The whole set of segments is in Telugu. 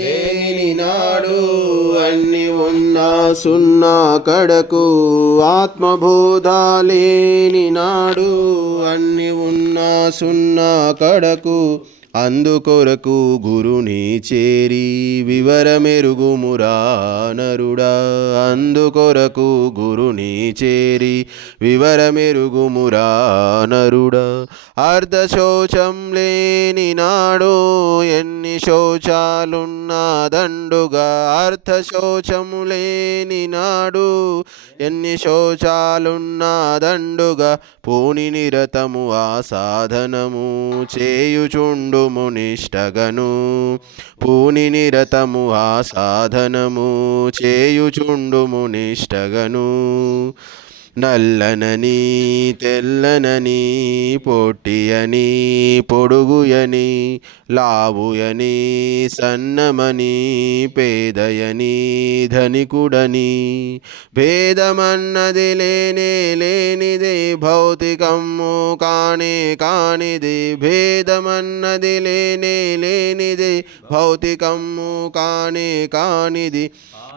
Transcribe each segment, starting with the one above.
లేని నాడు అన్ని ఉన్నా సున్నా కడకు? ఆత్మబోధ లేని నాడు అన్ని ఉన్నా సున్నా కడకు? అందుకొరకు గురుని చేరి వివరమెరుగుమురా నరుడా అందుకొరకు గురుని చేరి వివరమెరుగుమురా నరుడా అర్ధ లేని నాడు ఎన్ని శోచాలున్నా దండుగా. అర్ధ లేని నాడు ఎన్ని శోచాలున్నా దండుగా. పూని నిరతము ఆ సాధనము చేయుచుండు చేయుచుండుము నిష్టగను పూని నిరతము ఆ సాధనము చేయుచుండుము నిష్టగను నల్లనని తెల్లనని పొట్టియని పొడుగుయని లావుయని సన్నమని పేదయని ధనికుడని భేదమన్నది లేనే లేనిది భౌతికము కానే కానిది. భేదమన్నది లేనే లేనిది భౌతికం కానే కానిది.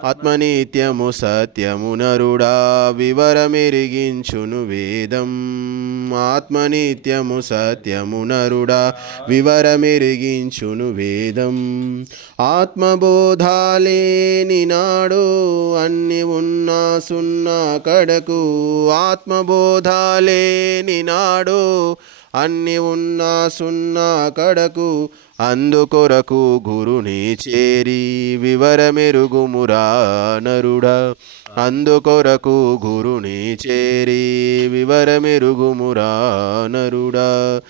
ఆత్మనిత్యము సత్యమునరుడా వివరమెరిగించును వేదం. ఆత్మనిత్యము సత్యమునరుడా వివరమెరిగించును వేదం. ఆత్మబోధాలేని నాడు అన్ని ఉన్నా సున్నా కడకు. ఆత్మబోధాలేని నాడు అన్ని ఉన్నా సున్నా కడకు. అందుకొరకు గురుని చేరి వివరమెరుగుమురా నరుడా. అందుకొరకు గురుని చేరి వివరమెరుగుమురా నరుడా.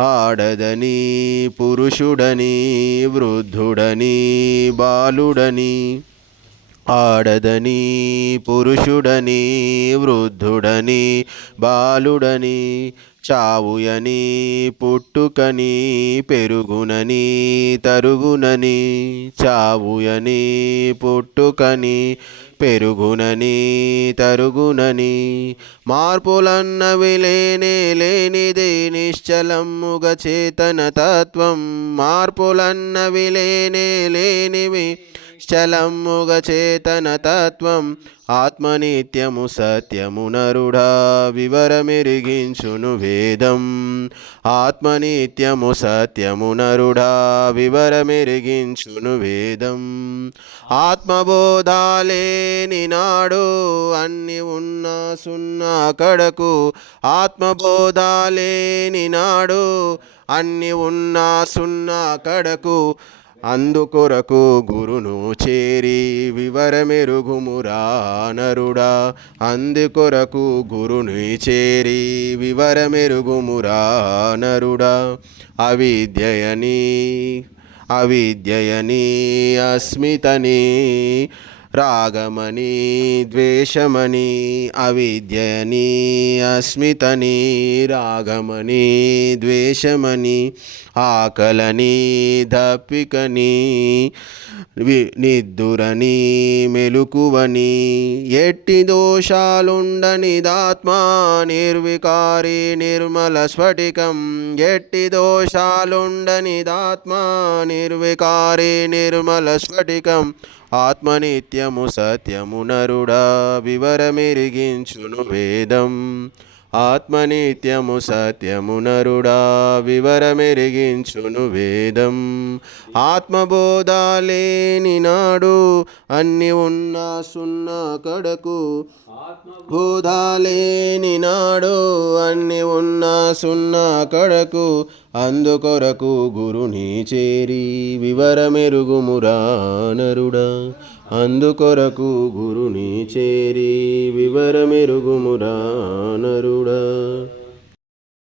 ఆడదని పురుషుడని వృద్ధుడని బాలుడని ఆడదని పురుషుడని వృద్ధుడని బాలుడని చావుయని పుట్టుకని పెరుగునని తరుగునని చావుయని పుట్టుకని పెరుగునని తరుగునని మార్పులన్నవి లేనే లేనిదే నిశ్చలముగ చేతన తత్వం. మార్పులన్నవి లేనే లేనివి చలమ్ముగ చేతన తత్వం ఆత్మనిత్యము సత్యమునరుడా వివరమిరిగించును వివరమెరిగించును వేదం. ఆత్మనిత్యము సత్యమునరుడా వివరమిరిగించును వివరమెరిగించును వేదం. ఆత్మబోధాలేని నాడు అన్ని ఉన్నా సున్నా కడకు ఆత్మబోధాలేని నాడు అన్ని ఉన్నా సున్నా కడకు అందుకొరకు గురును చేరి వివరమెరుగుమురా నరుడా. అందుకొరకు గురుని చేరి వివరమెరుగుమురా నరుడా. అవిద్యయని అవిద్యయని అస్మితని రాగమని ద్వేషమని అవిద్యని అస్మితని రాగమని ద్వేషమని ఆకలని దప్పికని నిద్దురని మెలుకువని ఎట్టి దోషాలుండని దోషాలుండనిదాత్మా నిర్వికారి నిర్మల స్ఫటికం ఎట్టి దోషాలుండని దోషాలుండనిదాత్మా నిర్వికారి నిర్మల స్ఫటికం. ఆత్మనిత్యము సత్యము నరుడా వివరమెరిగించును వేదం. ఆత్మనిత్యము సత్యము నరుడా వివరమెరిగించును వేదం. ఆత్మబోధాలేని నాడు అన్ని ఉన్నా సున్నా కడకు. బోధాలేని నాడు అన్ని ఉన్నా సున్నా కడకు. అందుకొరకు గురుని చేరి వివరమెరుగుమురానరుడా అందుకొరకు గురుని చేరి వివరమెరుగుమురానరుడా